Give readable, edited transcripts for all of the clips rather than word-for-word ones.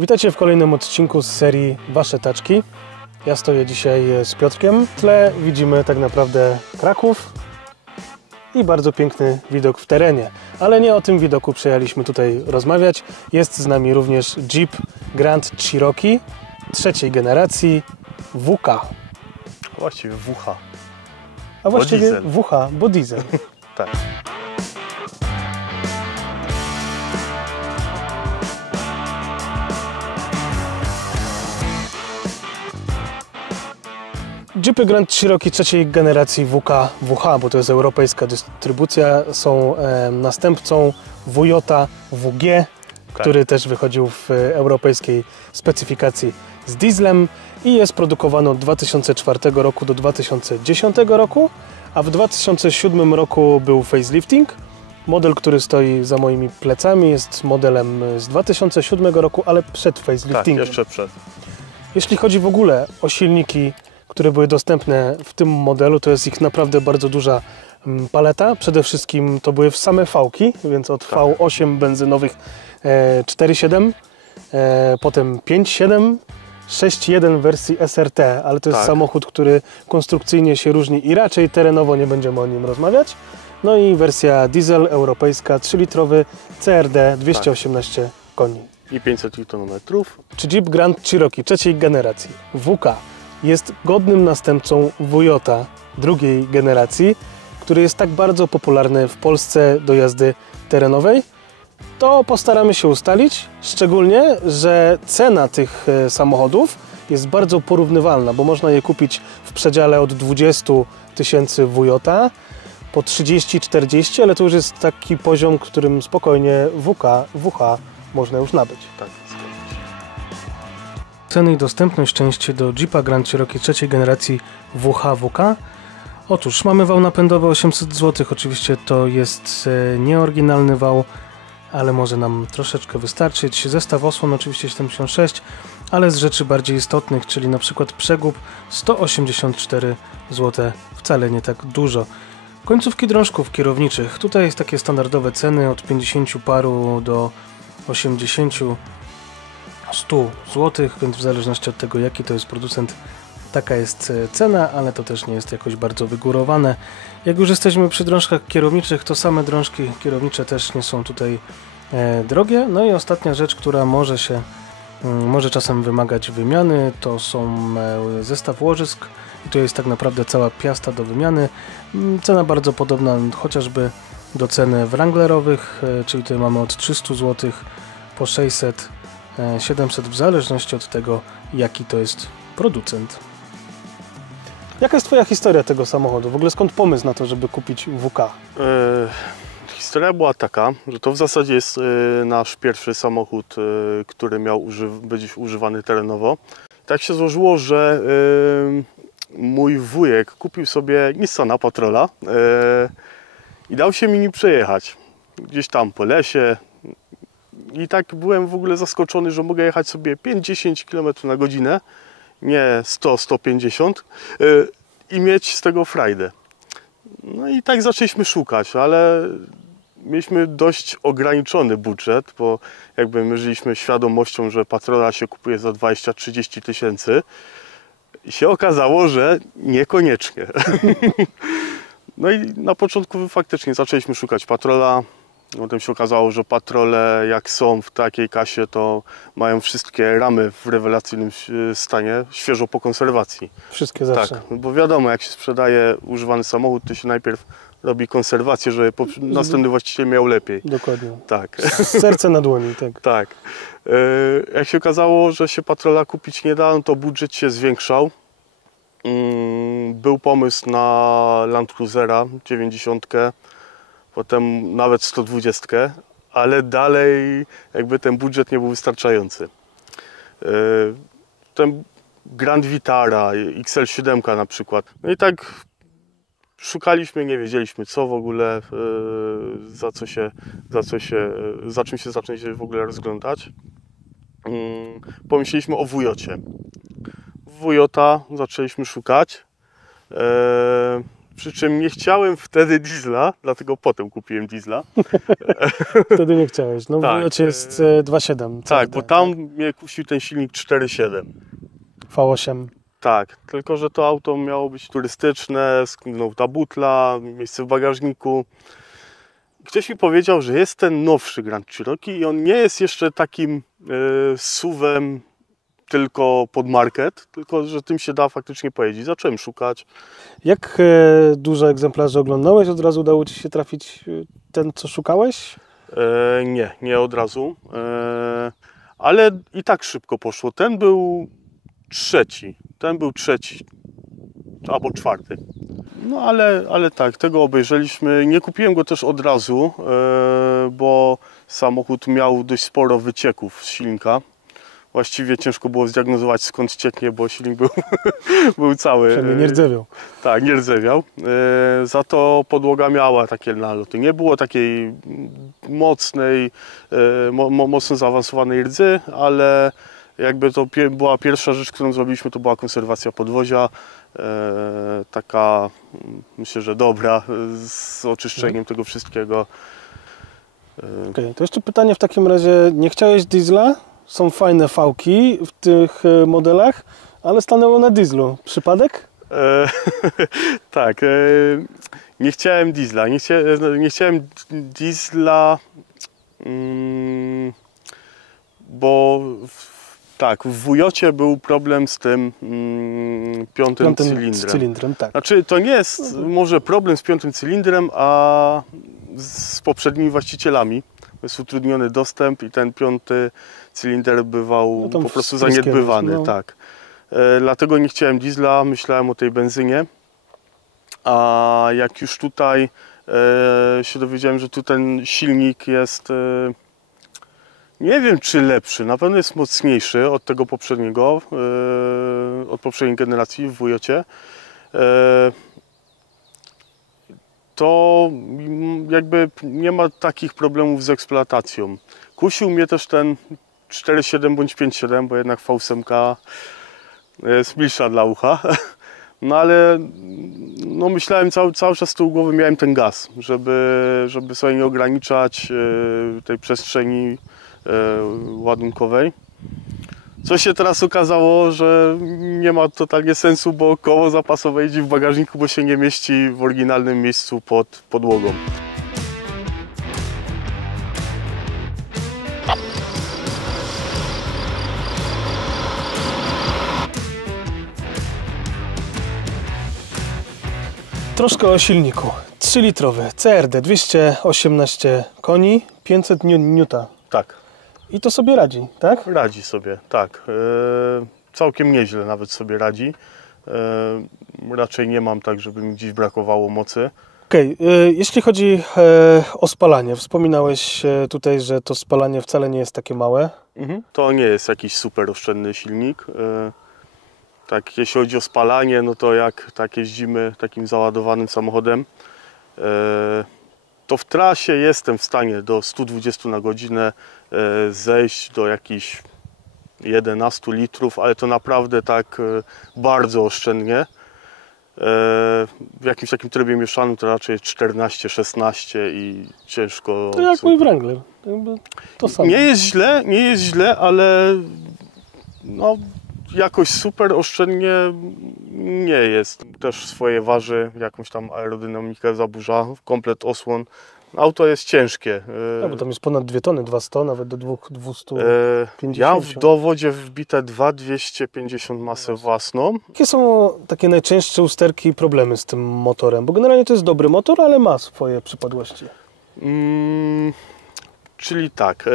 Witajcie w kolejnym odcinku z serii Wasze taczki. Ja stoję dzisiaj z Piotrkiem. W tle widzimy tak naprawdę Kraków i bardzo piękny widok w terenie. Ale nie o tym widoku przyjechaliśmy tutaj rozmawiać. Jest z nami również Jeep Grand Cherokee trzeciej generacji WK. Właściwie WH. A właściwie diesel. WH, bo diesel. Tak. Jeepy Grand Cherokee trzeciej generacji WH, bo to jest europejska dystrybucja, są następcą Toyota WG, który też wychodził w europejskiej specyfikacji z dieslem i jest produkowany od 2004 roku do 2010 roku, a w 2007 roku był facelifting. Model, który stoi za moimi plecami, jest modelem z 2007 roku, ale przed faceliftingiem. Tak, jeszcze przed. Jeśli chodzi w ogóle o silniki, które były dostępne w tym modelu, to jest ich naprawdę bardzo duża paleta. Przede wszystkim to były same V-ki, więc od V8 benzynowych 4.7, potem 5.7, 6.1 w wersji SRT, ale to jest samochód, który konstrukcyjnie się różni i raczej terenowo nie będziemy o nim rozmawiać. No i wersja diesel europejska, 3-litrowy CRD, 218 koni. I 500 Nm. Czy Jeep Grand Cherokee trzeciej generacji WK jest godnym następcą Toyota drugiej generacji, który jest tak bardzo popularny w Polsce do jazdy terenowej? To postaramy się ustalić, szczególnie, że cena tych samochodów jest bardzo porównywalna, bo można je kupić w przedziale od 20 tysięcy Toyota po 30-40, ale to już jest taki poziom, którym spokojnie WH można już nabyć. Tak. Ceny i dostępność części do Jeepa Grand Cherokee trzeciej generacji WK. Otóż mamy wał napędowy 800 zł, oczywiście to jest nieoryginalny wał, ale może nam troszeczkę wystarczyć. Zestaw osłon oczywiście 76, ale z rzeczy bardziej istotnych, czyli na przykład przegub 184 zł, wcale nie tak dużo. Końcówki drążków kierowniczych, tutaj jest takie standardowe ceny od 50 paru do 80 100 zł, więc w zależności od tego, jaki to jest producent, taka jest cena, ale to też nie jest jakoś bardzo wygórowane. Jak już jesteśmy przy drążkach kierowniczych, to same drążki kierownicze też nie są tutaj drogie. No i ostatnia rzecz, która może czasem wymagać wymiany, to są zestaw łożysk. I to jest tak naprawdę cała piasta do wymiany. Cena bardzo podobna chociażby do ceny wranglerowych, czyli tutaj mamy od 300 zł po 600 700 w zależności od tego, jaki to jest producent. Jaka jest Twoja historia tego samochodu? W ogóle skąd pomysł na to, żeby kupić WK? Historia była taka, że to w zasadzie jest nasz pierwszy samochód, który miał być używany terenowo. Tak się złożyło, że mój wujek kupił sobie Nissana Patrola i dał się mi nim przejechać. Gdzieś tam po lesie. I tak byłem w ogóle zaskoczony, że mogę jechać sobie 5-10 km na godzinę, nie 100-150 i mieć z tego frajdę. No i tak zaczęliśmy szukać, ale mieliśmy dość ograniczony budżet, bo jakby my żyliśmy świadomością, że Patrola się kupuje za 20-30 tysięcy i się okazało, że niekoniecznie. No i na początku faktycznie zaczęliśmy szukać Patrola. Potem się okazało, że Patrole jak są w takiej kasie, to mają wszystkie ramy w rewelacyjnym stanie, świeżo po konserwacji. Wszystkie zawsze. Tak, bo wiadomo, jak się sprzedaje używany samochód, to się najpierw robi konserwację, żeby następny właściciel miał lepiej. Dokładnie. Tak. Serce na dłoni, tak. Tak. Jak się okazało, że się Patrola kupić nie da, no to budżet się zwiększał. Był pomysł na Land Cruisera 90. Potem nawet 120, ale dalej jakby ten budżet nie był wystarczający. Ten Grand Vitara, XL7 na przykład. No i tak szukaliśmy, nie wiedzieliśmy co w ogóle, za czym się zacząć w ogóle rozglądać. Pomyśleliśmy o Wujocie. Wujota zaczęliśmy szukać. Przy czym nie chciałem wtedy diesla, dlatego potem kupiłem diesla. Wtedy nie chciałeś. No Tak, w Wiocie jest 2.7. Tak, bo tam mnie kusił ten silnik 4.7. V8. Tak, tylko że to auto miało być turystyczne, ta butla, miejsce w bagażniku. Ktoś mi powiedział, że jest ten nowszy Grand Cherokee i on nie jest jeszcze takim SUV-em tylko pod market, tylko że tym się da faktycznie pojeździć. Zacząłem szukać. Jak dużo egzemplarzy oglądałeś? Od razu udało Ci się trafić ten, co szukałeś? Nie od razu, ale i tak szybko poszło. Ten był trzeci albo czwarty. No ale tak, tego obejrzeliśmy. Nie kupiłem go też od razu, bo samochód miał dość sporo wycieków z silnika. Właściwie ciężko było zdiagnozować, skąd cieknie, bo silnik był cały. Przynajmniej nie rdzewiał. Tak, nie rdzewiał. Za to podłoga miała takie naloty. Nie było takiej mocnej, mocno zaawansowanej rdzy, ale jakby to była pierwsza rzecz, którą zrobiliśmy, to była konserwacja podwozia. Taka, myślę, że dobra, z oczyszczeniem tego wszystkiego. Okay, to jeszcze pytanie w takim razie, nie chciałeś diesla? Są fajne V-ki w tych modelach, ale stanęło na dieslu. Przypadek? Tak, nie chciałem diesla. Nie chciałem diesla, bo tak, w Wujocie był problem z tym piątym cylindrem. Tak. Znaczy, to nie jest może problem z piątym cylindrem, a z poprzednimi właścicielami. Jest utrudniony dostęp i ten piąty cylinder bywał po prostu zaniedbywany. No. Tak. Dlatego nie chciałem diesla, myślałem o tej benzynie. A jak już tutaj się dowiedziałem, że tu ten silnik jest, nie wiem czy lepszy, na pewno jest mocniejszy od tego poprzedniego, od poprzedniej generacji w Wujocie, to jakby nie ma takich problemów z eksploatacją. Kusił mnie też ten 4.7 bądź 5.7, bo jednak V8 jest milsza dla ucha. No ale no myślałem cały czas z tyłu głowy, miałem ten gaz, żeby sobie nie ograniczać tej przestrzeni ładunkowej. Co się teraz okazało, że nie ma totalnie sensu, bo koło zapasowe jeździ w bagażniku, bo się nie mieści w oryginalnym miejscu pod podłogą. Troszkę o silniku. 3-litrowy CRD, 218 koni, 500 N. Tak. I to sobie radzi, tak? Radzi sobie, tak. Całkiem nieźle nawet sobie radzi. Raczej nie mam tak, żeby mi gdzieś brakowało mocy. Okej, jeśli chodzi o spalanie, wspominałeś tutaj, że to spalanie wcale nie jest takie małe. To nie jest jakiś super oszczędny silnik. Tak, jeśli chodzi o spalanie, no to jak tak jeździmy takim załadowanym samochodem, to w trasie jestem w stanie do 120 na godzinę zejść do jakichś 11 litrów, ale to naprawdę tak bardzo oszczędnie. W jakimś takim trybie mieszanym to raczej 14-16 i ciężko... To jak mój Wrangler. To samo. Nie jest źle, ale no, jakoś super oszczędnie nie jest. Też swoje waży, jakąś tam aerodynamikę zaburza, komplet osłon. Auto jest ciężkie. No, bo tam jest ponad 2 tony, 200, nawet do 250. Ja w dowodzie wbite 250 masę własną. Jakie są takie najczęstsze usterki i problemy z tym motorem? Bo generalnie to jest dobry motor, ale ma swoje przypadłości. Czyli tak,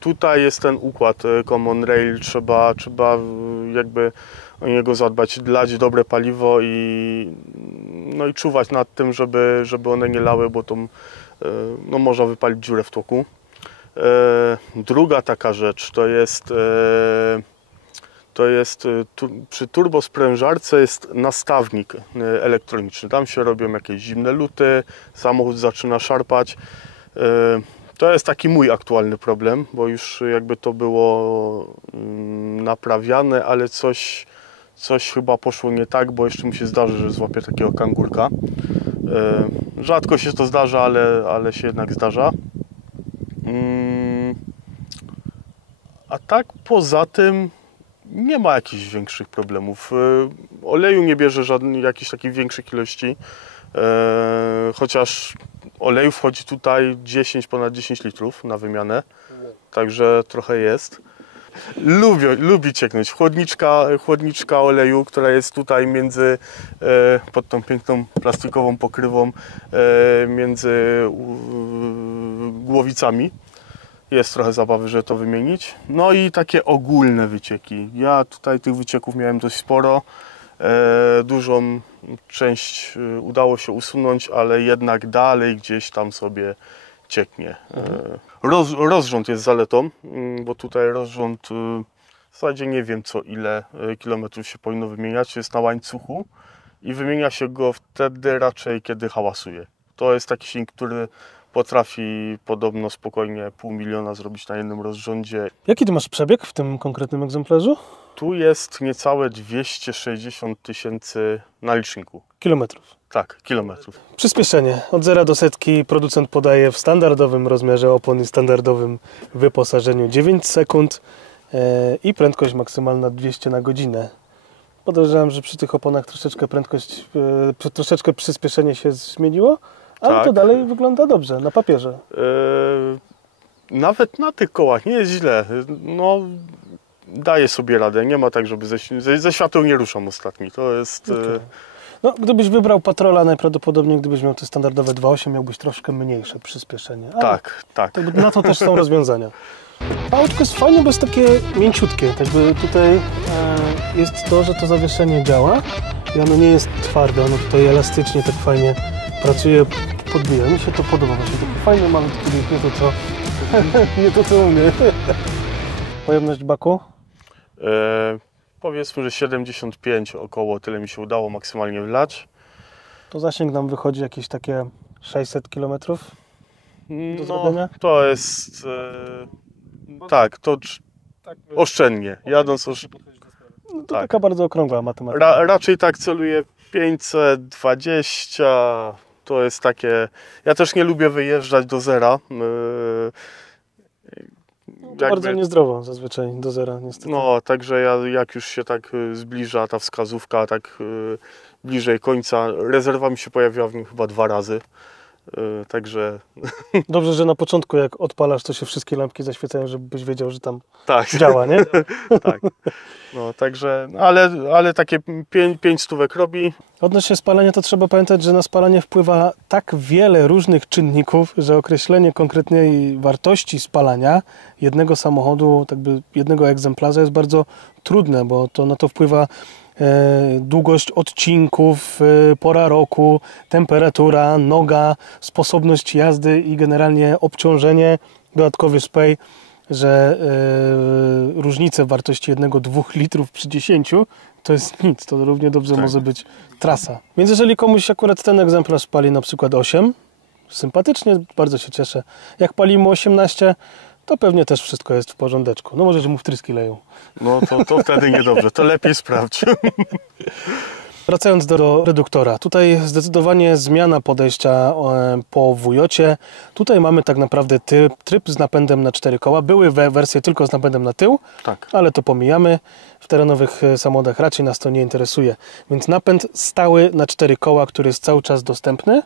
tutaj jest ten układ Common Rail, trzeba jakby o niego zadbać, dlać dobre paliwo i czuwać nad tym, żeby one nie lały, bo to no, można wypalić dziurę w tłoku. Druga taka rzecz to jest przy turbosprężarce jest nastawnik elektroniczny. Tam się robią jakieś zimne luty, samochód zaczyna szarpać. To jest taki mój aktualny problem, bo już jakby to było naprawiane, ale coś coś chyba poszło nie tak, bo jeszcze mi się zdarzy, że złapię takiego kangurka. Rzadko się to zdarza, ale się jednak zdarza. A tak poza tym nie ma jakichś większych problemów. Oleju nie bierze jakichś takich większych ilości, chociaż oleju wchodzi tutaj ponad 10 litrów na wymianę, także trochę jest. Lubi cieknąć. Chłodniczka oleju, która jest tutaj pod tą piękną plastikową pokrywą, między głowicami. Jest trochę zabawy, żeby to wymienić. No i takie ogólne wycieki. Ja tutaj tych wycieków miałem dość sporo. Dużą część udało się usunąć, ale jednak dalej gdzieś tam sobie cieknie. Rozrząd jest zaletą, bo tutaj rozrząd w zasadzie nie wiem ile kilometrów się powinno wymieniać. Jest na łańcuchu i wymienia się go wtedy raczej, kiedy hałasuje. To jest taki silnik, który potrafi podobno spokojnie 500 000 zrobić na jednym rozrządzie. Jaki ty masz przebieg w tym konkretnym egzemplarzu? Tu jest niecałe 260 000 na liczniku. Kilometrów. Tak, kilometrów. Przyspieszenie. Od 0 do setki producent podaje w standardowym rozmiarze opon i standardowym wyposażeniu 9 sekund i prędkość maksymalna 200 na godzinę. Podejrzewam, że przy tych oponach troszeczkę przyspieszenie się zmieniło, ale tak. To dalej wygląda dobrze, na papierze. Nawet na tych kołach nie jest źle. No, daje sobie radę. Nie ma tak, żeby ze świateł nie ruszam ostatni. To jest... Okay. No, gdybyś wybrał Patrola, najprawdopodobniej gdybyś miał te standardowe 2.8, miałbyś troszkę mniejsze przyspieszenie. Ale tak. Na to też są rozwiązania. Autko jest fajne, bo jest takie mięciutkie. Jakby tutaj jest to, że to zawieszenie działa i ono nie jest twarde. Ono tutaj elastycznie tak fajnie pracuje, podbija. Mi się to podoba właśnie. Taki fajny malutki, nie to co u mnie. Pojemność baku? Powiedzmy, że 75 około, tyle mi się udało maksymalnie wlać. To zasięg nam wychodzi jakieś takie 600 km do zrobienia? To jest... tak, to oszczędnie. Jadąc no to taka bardzo okrągła matematyka. Raczej tak celuję 520. To jest takie... Ja też nie lubię wyjeżdżać do zera. To bardzo niezdrowo zazwyczaj do zera niestety. No, także jak już się tak zbliża ta wskazówka, tak bliżej końca, rezerwa mi się pojawiła w nim chyba 2 razy. Także... Dobrze, że na początku jak odpalasz, to się wszystkie lampki zaświecają, żebyś wiedział, że tam tak. działa, nie? Tak. No, także, ale takie 5 stówek robi. Odnośnie spalania, to trzeba pamiętać, że na spalanie wpływa tak wiele różnych czynników, że określenie konkretnej wartości spalania jednego samochodu, jednego egzemplarza jest bardzo trudne, bo to na to wpływa długość odcinków, pora roku, temperatura, noga, sposobność jazdy i generalnie obciążenie, dodatkowy szpej, że różnice w wartości 1-2 litrów przy 10 to jest nic, to równie dobrze może być trasa. Więc jeżeli komuś akurat ten egzemplarz pali na przykład 8, sympatycznie, bardzo się cieszę. Jak palimy 18, to pewnie też wszystko jest w porządeczku. No może, że mu wtryski leją. No to wtedy niedobrze, to lepiej sprawdź. Wracając do reduktora. Tutaj zdecydowanie zmiana podejścia po Wujocie. Tutaj mamy tak naprawdę tryb z napędem na 4 koła. Były wersje tylko z napędem na tył, tak. Ale to pomijamy. W terenowych samochodach raczej nas to nie interesuje. Więc napęd stały na 4 koła, który jest cały czas dostępny.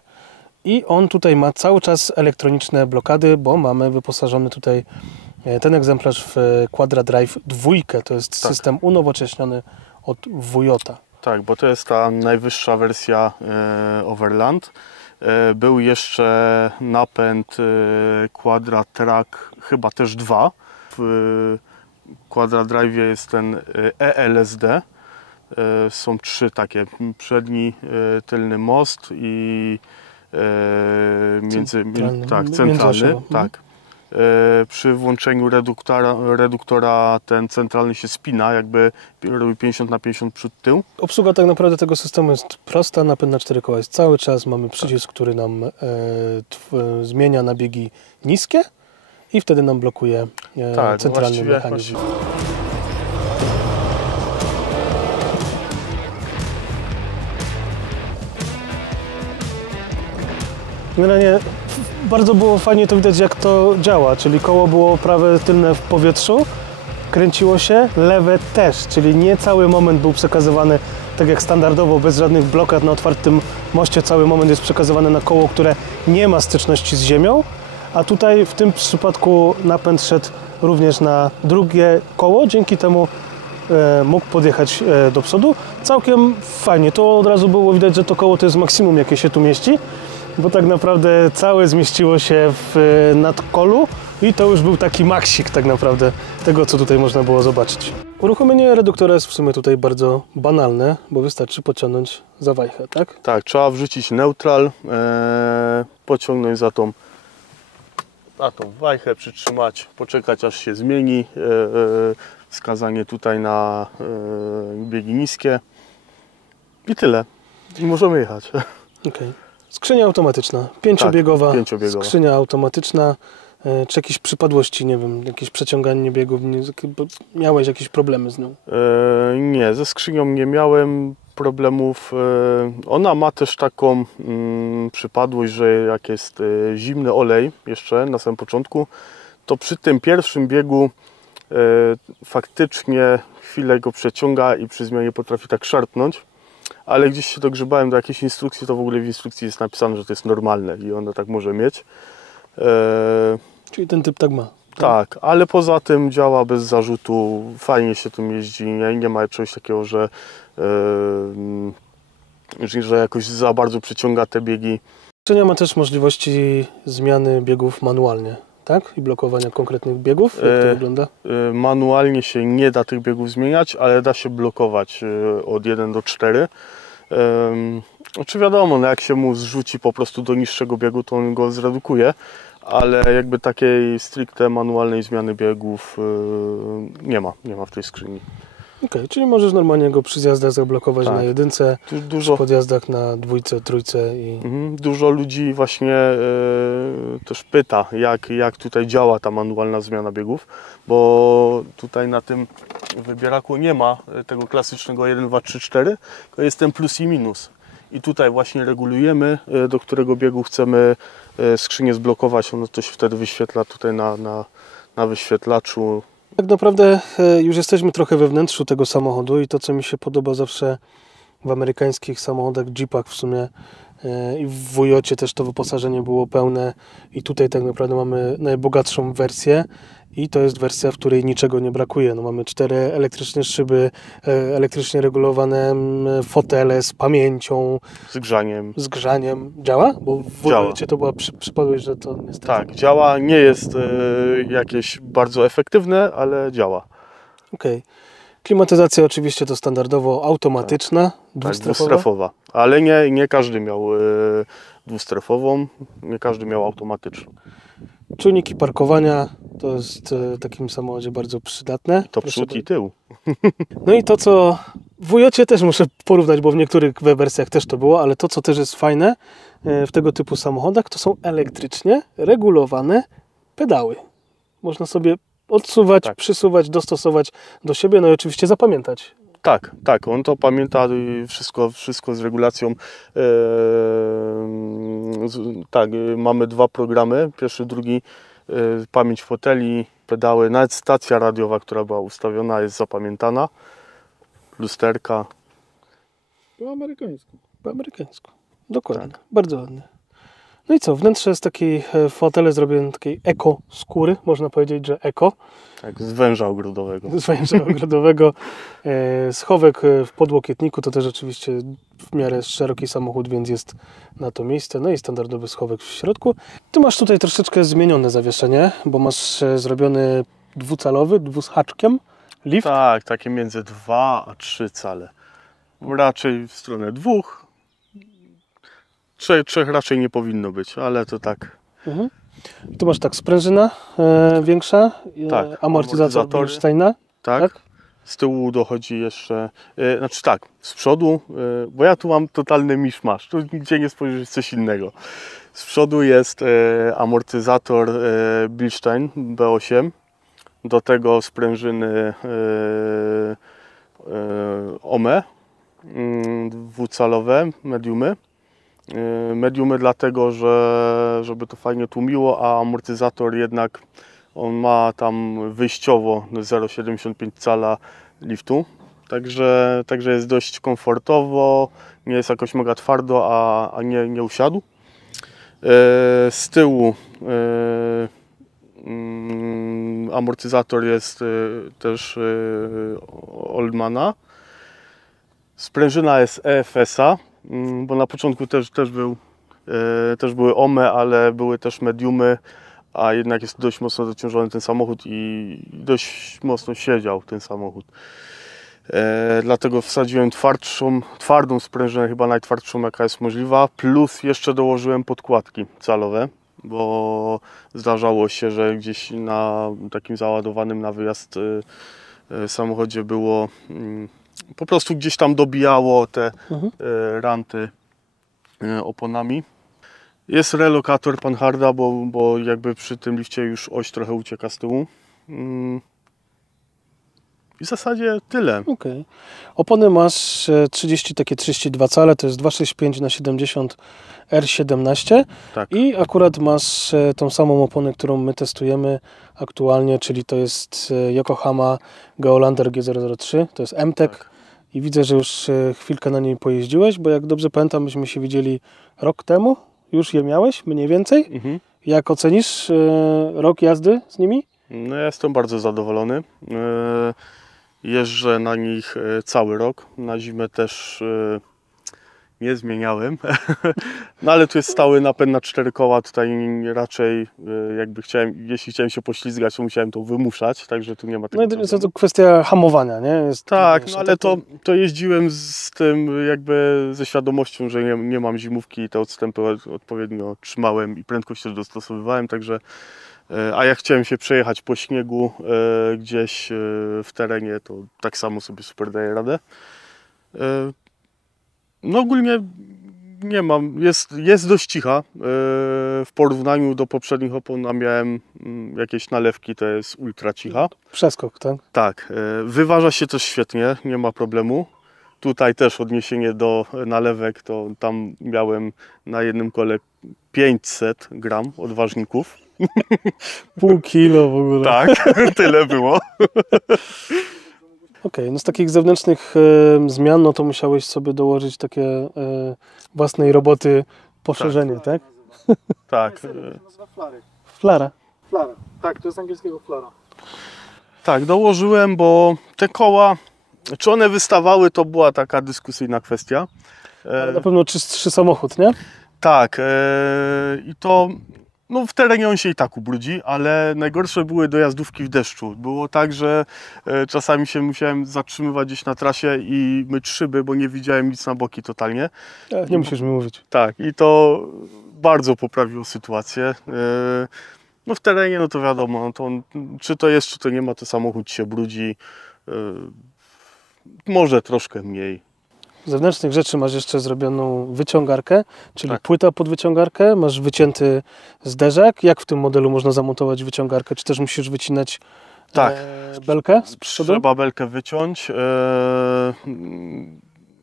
I on tutaj ma cały czas elektroniczne blokady, bo mamy wyposażony tutaj ten egzemplarz w Quadra Drive 2. To jest system unowocześniony od Vujota. Tak, bo to jest ta najwyższa wersja Overland. Był jeszcze napęd Quadra Track, chyba też 2. W Quadra Drive jest ten ELSD. Są 3 takie, przedni, tylny most i centralny. Tak. Przy włączeniu reduktora ten centralny się spina, jakby robi 50/50 przód tył. Obsługa tak naprawdę tego systemu jest prosta, napęd na 4 koła jest cały czas, mamy przycisk, który nam zmienia na biegi niskie i wtedy nam blokuje centralny mechanizm. Generalnie bardzo było fajnie to widać, jak to działa, czyli koło było prawe tylne w powietrzu, kręciło się, lewe też, czyli nie cały moment był przekazywany tak jak standardowo, bez żadnych blokad na otwartym moście, cały moment jest przekazywany na koło, które nie ma styczności z ziemią, a tutaj w tym przypadku napęd szedł również na drugie koło, dzięki temu mógł podjechać do przodu. Całkiem fajnie, to od razu było widać, że to koło to jest maksimum, jakie się tu mieści, bo tak naprawdę całe zmieściło się w nadkolu i to już był taki maksik tak naprawdę tego, co tutaj można było zobaczyć. Uruchomienie reduktora jest w sumie tutaj bardzo banalne, bo wystarczy pociągnąć za wajchę, tak? Tak, trzeba wrzucić neutral, pociągnąć za tą wajchę, przytrzymać, poczekać aż się zmieni, wskazanie tutaj na biegi niskie i tyle. I możemy jechać. Okay. Skrzynia automatyczna, pięciobiegowa, tak, pięciobiegowa. Skrzynia automatyczna. Czy jakieś przypadłości, nie wiem, jakieś przeciąganie biegów, miałeś jakieś problemy z nią? Nie, ze skrzynią nie miałem problemów. Ona ma też taką przypadłość, że jak jest zimny olej jeszcze na samym początku, to przy tym pierwszym biegu faktycznie chwilę go przeciąga i przy zmianie potrafi tak szarpnąć. Ale gdzieś się dogrzebałem do jakiejś instrukcji, to w ogóle w instrukcji jest napisane, że to jest normalne i ono tak może mieć. Czyli ten typ tak ma. Tak, ale poza tym działa bez zarzutu, fajnie się tym jeździ, nie ma czegoś takiego, że jakoś za bardzo przyciąga te biegi. Skrzynia ma też możliwości zmiany biegów manualnie, tak? I blokowania konkretnych biegów? Jak to wygląda? Manualnie się nie da tych biegów zmieniać, ale da się blokować od 1 do 4. Czy wiadomo, no jak się mu zrzuci po prostu do niższego biegu, to on go zredukuje, ale jakby takiej stricte manualnej zmiany biegów nie ma w tej skrzyni. Okej, czyli możesz normalnie go przy zjazdach zablokować na jedynce, przy podjazdach na dwójce, trójce i... Dużo ludzi właśnie też pyta, jak tutaj działa ta manualna zmiana biegów, bo tutaj na tym wybieraku nie ma tego klasycznego 1, 2, 3, 4, tylko jest ten plus i minus. I tutaj właśnie regulujemy, do którego biegu chcemy skrzynię zblokować. Ono to się wtedy wyświetla tutaj na wyświetlaczu. Tak naprawdę już jesteśmy trochę we wnętrzu tego samochodu i to, co mi się podoba zawsze w amerykańskich samochodach, jeepach w sumie i w Wujocie też to wyposażenie było pełne i tutaj tak naprawdę mamy najbogatszą wersję i to jest wersja, w której niczego nie brakuje. No, mamy 4 elektryczne szyby, elektrycznie regulowane fotele z pamięcią. Z grzaniem. Działa? Bo w Wujocie to była przypadłość, że to niestety... Tak, działa. Nie jest jakieś bardzo efektywne, ale działa. Okej. Klimatyzacja oczywiście to standardowo automatyczna, dwustrefowa. Ale nie każdy miał dwustrefową, nie każdy miał automatyczną. Czujniki parkowania to jest w takim samochodzie bardzo przydatne. To przód i tył. No i to, co w Wujocie też muszę porównać, bo w niektórych wersjach też to było, ale to, co też jest fajne w tego typu samochodach, to są elektrycznie regulowane pedały. Można sobie odsuwać, przysuwać, dostosować do siebie, no i oczywiście zapamiętać. Tak, on to pamięta wszystko z regulacją. Mamy 2 programy, pierwszy, drugi, pamięć foteli, pedały, nawet stacja radiowa, która była ustawiona, jest zapamiętana, lusterka. Po amerykańsku. Dokładnie, bardzo ładnie. No i co, wnętrze jest taki fotele zrobione takiej eko skóry, można powiedzieć, że eko. Tak, z węża ogrodowego. Z węża ogrodowego. Schowek w podłokietniku, to też oczywiście w miarę szeroki samochód, więc jest na to miejsce. No i standardowy schowek w środku. Ty masz tutaj troszeczkę zmienione zawieszenie, bo masz zrobiony dwucalowy, z haczkiem lift. Tak, takie między 2 a 3 cale. Raczej w stronę 2. 3 raczej nie powinno być, ale to tak. Tu masz tak sprężyna większa, amortyzator Bilsteina. Tak. Z tyłu dochodzi jeszcze, z przodu, bo ja tu mam totalny miszmasz, tu nigdzie nie spojrzysz, coś innego. Z przodu jest amortyzator Bilstein B8, do tego sprężyny OME, dwucalowe, mediumy. Mediumy dlatego, żeby to fajnie tłumiło, a amortyzator jednak on ma tam wyjściowo 0,75 cala liftu. Także jest dość komfortowo, nie jest jakoś mega twardo, a nie usiadł. Z tyłu amortyzator jest też Oldmana. Sprężyna jest EFS-a, bo na początku też były OME, ale były też mediumy, a jednak jest dość mocno zaciążony ten samochód i dość mocno siedział ten samochód. Dlatego wsadziłem twardą sprężynę, chyba najtwardszą jaka jest możliwa, plus jeszcze dołożyłem podkładki calowe, bo zdarzało się, że gdzieś na takim załadowanym na wyjazd samochodzie było, po prostu gdzieś tam dobijało te ranty oponami. Jest relokator Panharda, bo jakby przy tym lifcie już oś trochę ucieka z tyłu. I w zasadzie tyle. Okay. Opony masz 32 cale, to jest 265 na 70 R17. Tak. I akurat masz tą samą oponę, którą my testujemy aktualnie, czyli to jest Yokohama Geolander G003, to jest MTEC. Tak. I widzę, że już chwilkę na niej pojeździłeś, bo jak dobrze pamiętam, myśmy się widzieli rok temu. Już je miałeś, mniej więcej. Jak ocenisz rok jazdy z nimi? No ja jestem bardzo zadowolony. Jeżdżę na nich cały rok. Na zimę też nie zmieniałem. No ale tu jest stały napęd na 4 koła. Tutaj raczej jeśli chciałem się poślizgać, to musiałem to wymuszać, także tu nie ma tego. No i to kwestia hamowania, nie? Jest, tak, no ale to jeździłem z tym jakby ze świadomością, że nie mam zimówki i te odstępy odpowiednio trzymałem i prędkość też dostosowywałem, także a jak chciałem się przejechać po śniegu gdzieś w terenie, to tak samo sobie super daje radę. No ogólnie nie mam, jest dość cicha. W porównaniu do poprzednich opon, a miałem jakieś nalewki, to jest ultra cicha. Przeskok, tak? Tak, wyważa się też świetnie, nie ma problemu. Tutaj też odniesienie do nalewek, to tam miałem na jednym kole 500 gram odważników. Pół kilo w ogóle. Tak, tyle było. Okej, no z takich zewnętrznych zmian, no to musiałeś sobie dołożyć takie własnej roboty poszerzenie, tak? Tak. Flara. Flara. Tak, to jest z angielskiego flara. Tak, dołożyłem, bo te koła, czy one wystawały, to była taka dyskusyjna kwestia. Na pewno czystszy samochód, nie? Tak, i to no w terenie on się i tak ubrudzi, ale najgorsze były dojazdówki w deszczu. Było tak, że czasami się musiałem zatrzymywać gdzieś na trasie i myć szyby, bo nie widziałem nic na boki totalnie. Nie musisz mi mówić. Tak, i to bardzo poprawiło sytuację. No w terenie, no to wiadomo, no to czy to jest, czy to nie ma, to samochód się brudzi. Może troszkę mniej. Z zewnętrznych rzeczy masz jeszcze zrobioną wyciągarkę, czyli tak. Płyta pod wyciągarkę, masz wycięty zderzak. Jak w tym modelu można zamontować wyciągarkę? Czy też musisz wycinać tak. Belkę z przodu? Trzeba belkę wyciąć.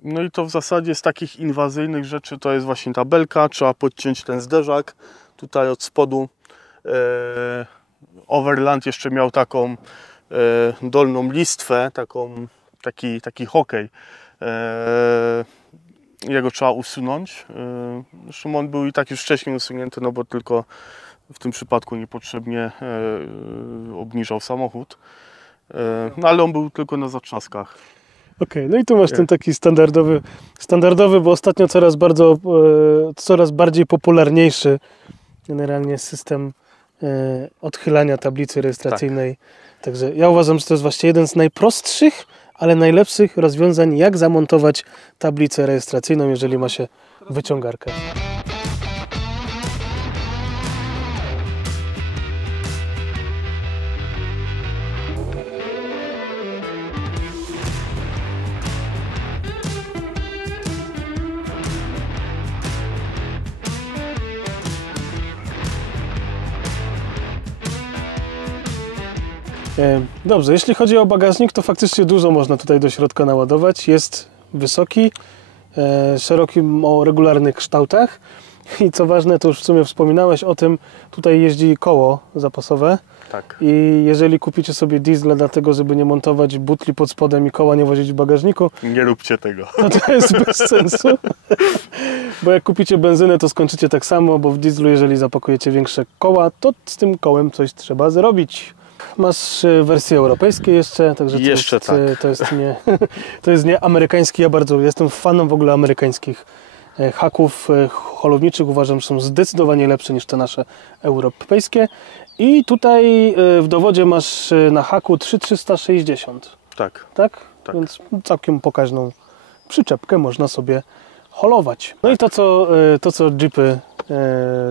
No i to w zasadzie z takich inwazyjnych rzeczy to jest właśnie ta belka. Trzeba podciąć ten zderzak tutaj od spodu. Overland jeszcze miał taką dolną listwę, taki hokej. Jego trzeba usunąć. Zresztą on był i tak już wcześniej usunięty, no bo tylko w tym przypadku niepotrzebnie obniżał samochód. No ale on był tylko na zatrzaskach. Okej, no i tu masz ten taki standardowy, bo ostatnio coraz bardziej popularniejszy generalnie system odchylania tablicy rejestracyjnej. Tak. Także ja uważam, że to jest właśnie jeden z najprostszych, ale najlepszych rozwiązań, jak zamontować tablicę rejestracyjną, jeżeli ma się wyciągarkę. Dobrze, jeśli chodzi o bagażnik, to faktycznie dużo można tutaj do środka naładować. Jest wysoki szerokim, o regularnych kształtach. I co ważne, to już w sumie wspominałeś o tym, tutaj jeździ koło zapasowe. Tak. I jeżeli kupicie sobie diesla dlatego, żeby nie montować butli pod spodem i koła nie wozić w bagażniku, Nie róbcie tego. to jest bez sensu. Bo jak kupicie benzynę, to skończycie tak samo, bo w dieslu, jeżeli zapakujecie większe koła, to z tym kołem coś trzeba zrobić. Masz wersje europejskie jeszcze, także Jeszcze to jest, tak. to jest nie amerykański. Ja bardzo jestem fanem w ogóle amerykańskich haków holowniczych. Uważam, że są zdecydowanie lepsze niż te nasze europejskie. I tutaj w dowodzie masz na haku 3360. Tak. Tak? Tak. Więc całkiem pokaźną przyczepkę można sobie holować. No i to, co Jeepy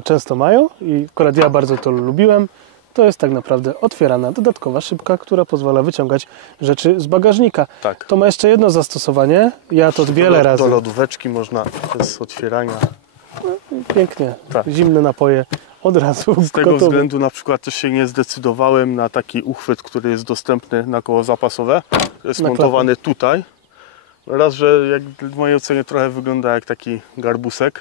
często mają, i akurat ja bardzo to lubiłem, to jest tak naprawdę otwierana dodatkowa szybka, która pozwala wyciągać rzeczy z bagażnika. Tak. To ma jeszcze jedno zastosowanie. Ja to wiele razy. Do lodóweczki można bez otwierania. Pięknie. Tak. Zimne napoje od razu Z tego gotowe. względu na przykład też się nie zdecydowałem na taki uchwyt, który jest dostępny na koło zapasowe. Jest Na montowany tutaj. Raz, że jak w mojej ocenie trochę wygląda jak taki garbusek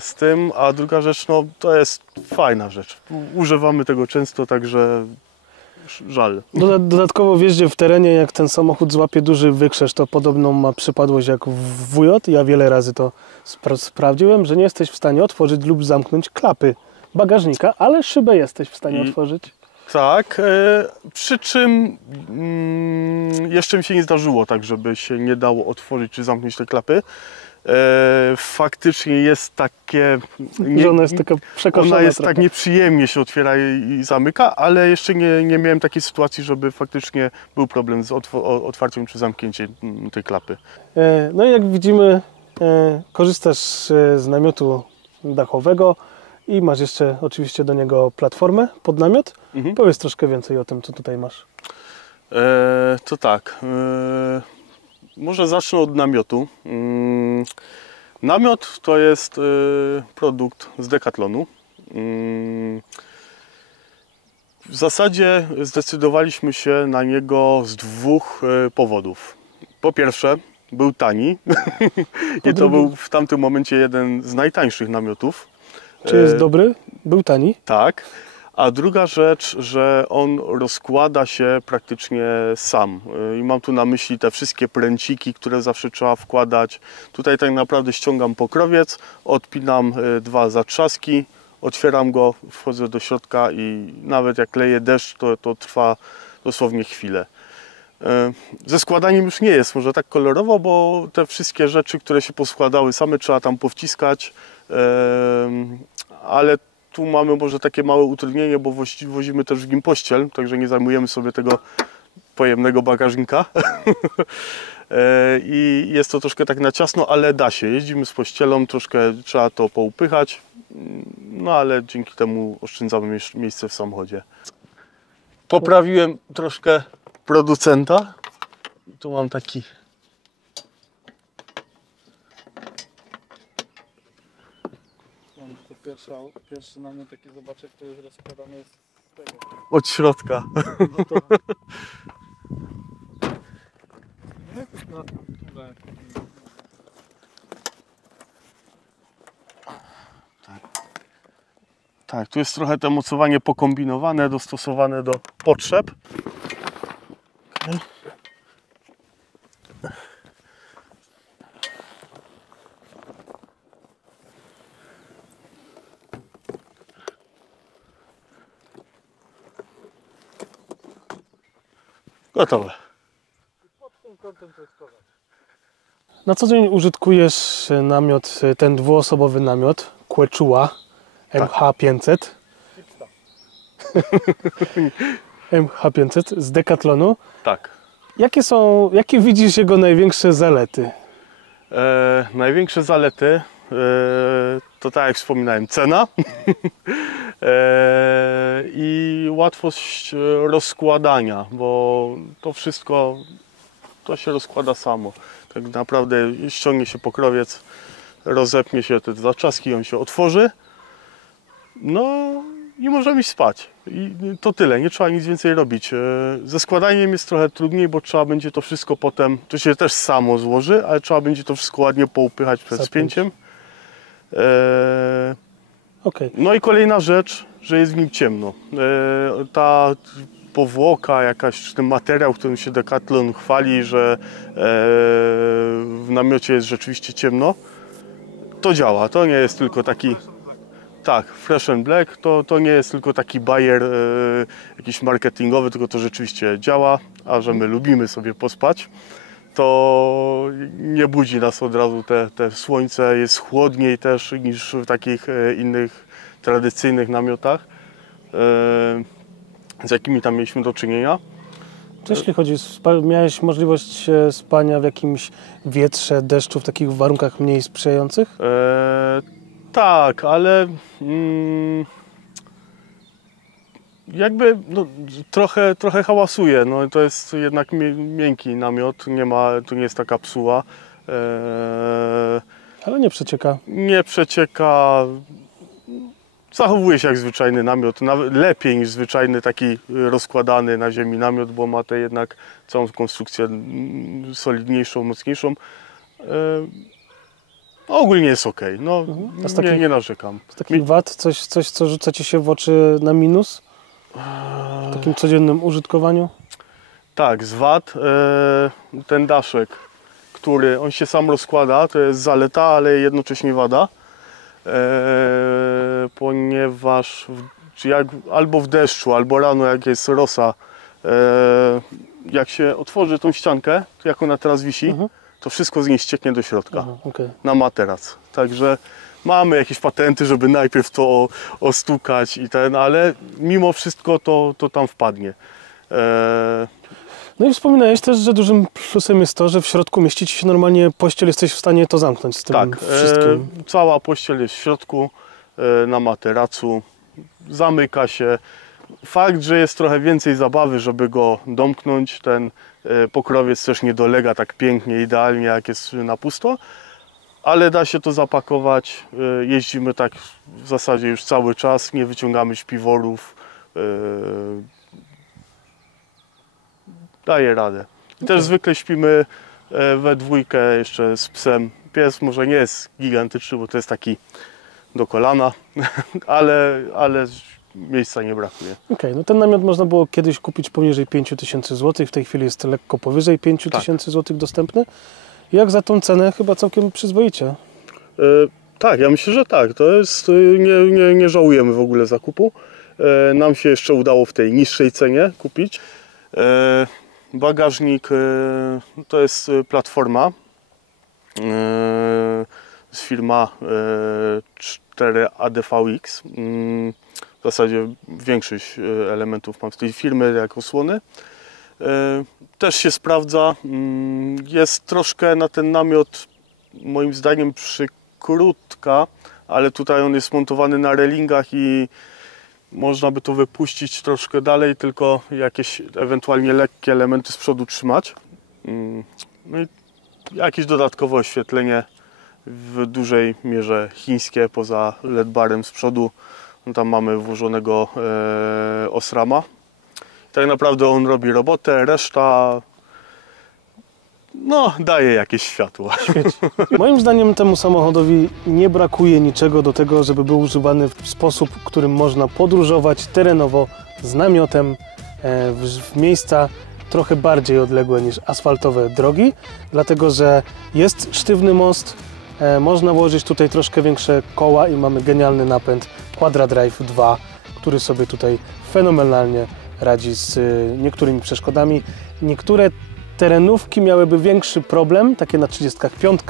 z tym, a druga rzecz, no to jest fajna rzecz. Używamy tego często, także żal. Dodatkowo w jeździe w terenie, jak ten samochód złapie duży wykrzesz, to podobną ma przypadłość jak WJ. Ja wiele razy to sprawdziłem, że nie jesteś w stanie otworzyć lub zamknąć klapy bagażnika, ale szybę jesteś w stanie otworzyć. Tak, przy czym jeszcze mi się nie zdarzyło tak, żeby się nie dało otworzyć czy zamknąć te klapy. Faktycznie jest takie... Że ona jest taka przekoszona. Ona jest trochę. tak nieprzyjemnie się otwiera i zamyka, ale jeszcze nie miałem takiej sytuacji, żeby faktycznie był problem z otwarciem czy zamknięciem tej klapy. No i jak widzimy, korzystasz z namiotu dachowego i masz jeszcze oczywiście do niego platformę pod namiot. Powiedz troszkę więcej o tym, co tutaj masz. To tak, może zacznę od namiotu. Namiot to jest produkt z Decathlonu. W zasadzie zdecydowaliśmy się na niego z dwóch powodów. Po pierwsze, był tani i to był w tamtym momencie jeden z najtańszych namiotów. Czy jest dobry? Był tani? Tak. A druga rzecz, że on rozkłada się praktycznie sam. I mam tu na myśli te wszystkie pręciki, które zawsze trzeba wkładać. Tutaj tak naprawdę ściągam pokrowiec, odpinam dwa zatrzaski, otwieram go, wchodzę do środka i nawet jak leje deszcz, to trwa dosłownie chwilę. Ze składaniem już nie jest może tak kolorowo, bo te wszystkie rzeczy, które się poskładały same, trzeba tam powciskać, ale tu mamy może takie małe utrudnienie, bo wozimy też w nim pościel, także nie zajmujemy sobie tego pojemnego bagażnika. I jest to troszkę tak na ciasno, ale da się. Jeździmy z pościelą, troszkę trzeba to poupychać, no ale dzięki temu oszczędzamy miejsce w samochodzie. Poprawiłem troszkę producenta. Tu mam taki... Pierwszy na mnie taki zobaczek, to już rozkładany jest z tego. Od środka. No to... Tak, tu jest trochę to mocowanie pokombinowane, dostosowane do potrzeb. Okay. Gotowe. Na co dzień użytkujesz namiot, ten dwuosobowy namiot Quechua MH500. MH500 z Decathlonu. Tak. Jakie widzisz jego największe zalety? Największe zalety to tak jak wspominałem, cena i łatwość rozkładania, bo to wszystko to się rozkłada samo. Tak naprawdę ściągnie się pokrowiec, rozepnie się te zatrzaski, on się otworzy. No i możemy iść spać. I to tyle, nie trzeba nic więcej robić. Ze składaniem jest trochę trudniej, bo trzeba będzie to wszystko potem, to się też samo złoży, ale trzeba będzie to wszystko ładnie poupychać przed spięciem. Okay. No i kolejna rzecz, że jest w nim ciemno. Ta powłoka jakaś, czy ten materiał, którym się Decathlon chwali, że w namiocie jest rzeczywiście ciemno, to działa. To nie jest tylko taki... Tak, Fresh and Black to nie jest tylko taki bajer jakiś marketingowy, tylko to rzeczywiście działa, a że my lubimy sobie pospać, to nie budzi nas od razu te słońce, jest chłodniej też niż w takich innych tradycyjnych namiotach, z jakimi tam mieliśmy do czynienia. Jeśli chodzi, miałeś możliwość spania w jakimś wietrze, deszczu, w takich warunkach mniej sprzyjających? Tak, ale jakby no, trochę hałasuje. No, to jest jednak miękki namiot, to nie jest taka psuła. Ale nie przecieka. Nie przecieka. Zachowuje się jak zwyczajny namiot, nawet lepiej niż zwyczajny taki rozkładany na ziemi namiot, bo ma tę jednak całą konstrukcję solidniejszą, mocniejszą. Ogólnie jest ok, no nie narzekam. Z takich wad coś, co rzuca Ci się w oczy na minus? W takim codziennym użytkowaniu? Tak, z wad ten daszek, on się sam rozkłada, to jest zaleta, ale jednocześnie wada. Ponieważ albo w deszczu, albo rano jak jest rosa, jak się otworzy tą ściankę, jak ona teraz wisi, to wszystko z niej ścieknie do środka, na materac. Także mamy jakieś patenty, żeby najpierw to ostukać ale mimo wszystko to tam wpadnie. No i wspominałeś też, że dużym plusem jest to, że w środku mieści Ci się normalnie pościel, jesteś w stanie to zamknąć z tym wszystkim. Cała pościel jest w środku, na materacu, zamyka się. Fakt, że jest trochę więcej zabawy, żeby go domknąć, ten pokrowiec też nie dolega tak pięknie, idealnie jak jest na pusto, ale da się to zapakować. Jeździmy tak w zasadzie już cały czas, nie wyciągamy śpiworów. Daje radę. I też zwykle śpimy we dwójkę jeszcze z psem. Pies może nie jest gigantyczny, bo to jest taki do kolana, ale miejsca nie brakuje. Okej, no ten namiot można było kiedyś kupić poniżej 5000 zł, w tej chwili jest lekko powyżej 5000 zł dostępny. Jak za tą cenę? Chyba całkiem przyzwoicie. Tak, ja myślę, że tak. To jest, nie żałujemy w ogóle zakupu. Nam się jeszcze udało w tej niższej cenie kupić. Bagażnik to jest platforma z firma 4ADVX. W zasadzie większość elementów mam z tej firmy jako osłony. Też się sprawdza. Jest troszkę na ten namiot moim zdaniem przykrótka, ale tutaj on jest montowany na relingach i można by to wypuścić troszkę dalej, tylko jakieś ewentualnie lekkie elementy z przodu trzymać. No i jakieś dodatkowe oświetlenie w dużej mierze chińskie, poza LED barem z przodu. No tam mamy włożonego Osrama. Tak naprawdę on robi robotę, reszta no, daje jakieś światło. Moim zdaniem temu samochodowi nie brakuje niczego do tego, żeby był używany w sposób, w którym można podróżować terenowo z namiotem w miejsca trochę bardziej odległe niż asfaltowe drogi, dlatego że jest sztywny most, można włożyć tutaj troszkę większe koła i mamy genialny napęd Quadra-Drive 2, który sobie tutaj fenomenalnie radzi z niektórymi przeszkodami. Niektóre terenówki miałyby większy problem, takie na 35,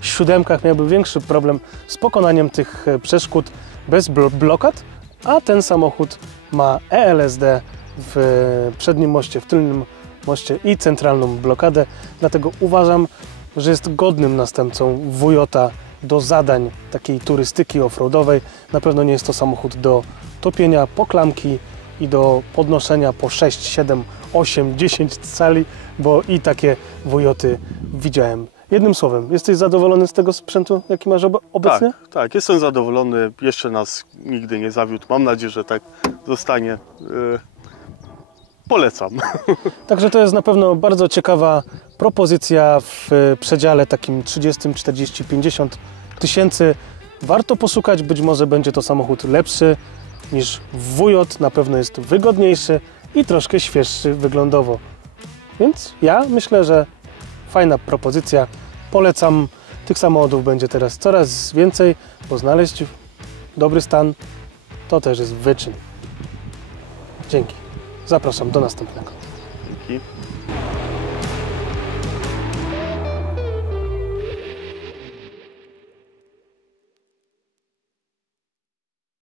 7 miałyby większy problem z pokonaniem tych przeszkód bez blokad, a ten samochód ma ELSD w przednim moście, w tylnym moście i centralną blokadę, dlatego uważam, że jest godnym następcą Wujota do zadań takiej turystyki offroadowej. Na pewno nie jest to samochód do topienia po klamki i do podnoszenia po 6, 7, 8, 10 cali, bo i takie Wujoty widziałem Jednym słowem, jesteś zadowolony z tego sprzętu, jaki masz obecnie? Tak, jestem zadowolony. Jeszcze nas nigdy nie zawiódł. Mam nadzieję, że tak zostanie. Polecam. Także to jest na pewno bardzo ciekawa propozycja w przedziale takim 30, 40, 50 tysięcy. Warto poszukać, być może będzie to samochód lepszy niż WJ, na pewno jest wygodniejszy i troszkę świeższy wyglądowo. Więc ja myślę, że fajna propozycja. Polecam. Tych samochodów będzie teraz coraz więcej, bo znaleźć dobry stan to też jest wyczyn. Dzięki. Zapraszam do następnego. Dzięki.